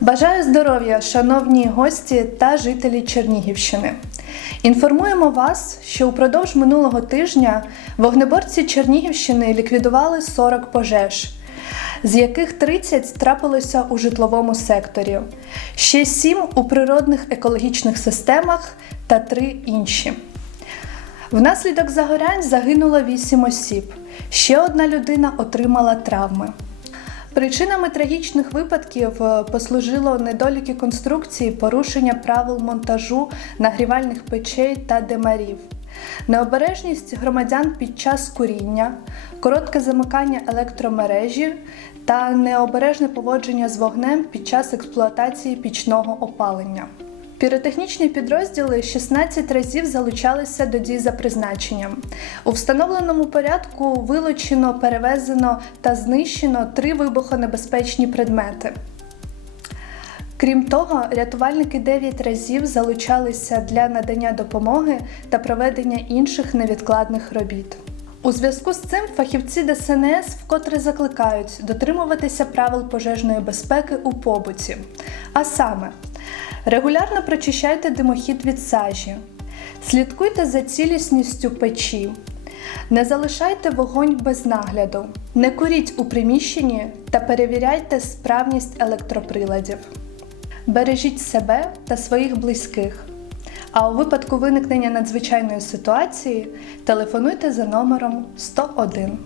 Бажаю здоров'я, шановні гості та жителі Чернігівщини. Інформуємо вас, що упродовж минулого тижня вогнеборці Чернігівщини ліквідували 40 пожеж, з яких 30 трапилося у житловому секторі, ще 7 у природних екологічних системах та 3 інші. Внаслідок загорянь загинуло 8 осіб. Ще одна людина отримала травми. Причинами трагічних випадків е, послужило недоліки конструкції, порушення правил монтажу нагрівальних печей та демарів, необережність громадян під час куріння, коротке замикання електромережі та необережне поводження з вогнем під час експлуатації пічного опалення. Піротехнічні підрозділи 16 разів залучалися до дій за призначенням. У встановленому порядку вилучено, перевезено та знищено три вибухонебезпечні предмети. Крім того, рятувальники 9 разів залучалися для надання допомоги та проведення інших невідкладних робіт. У зв'язку з цим фахівці ДСНС вкотре закликають дотримуватися правил пожежної безпеки у побуті, а саме регулярно прочищайте димохід від сажі, слідкуйте за цілісністю печі, не залишайте вогонь без нагляду, не куріть у приміщенні та перевіряйте справність електроприладів. Бережіть себе та своїх близьких. А у випадку виникнення надзвичайної ситуації телефонуйте за номером 101.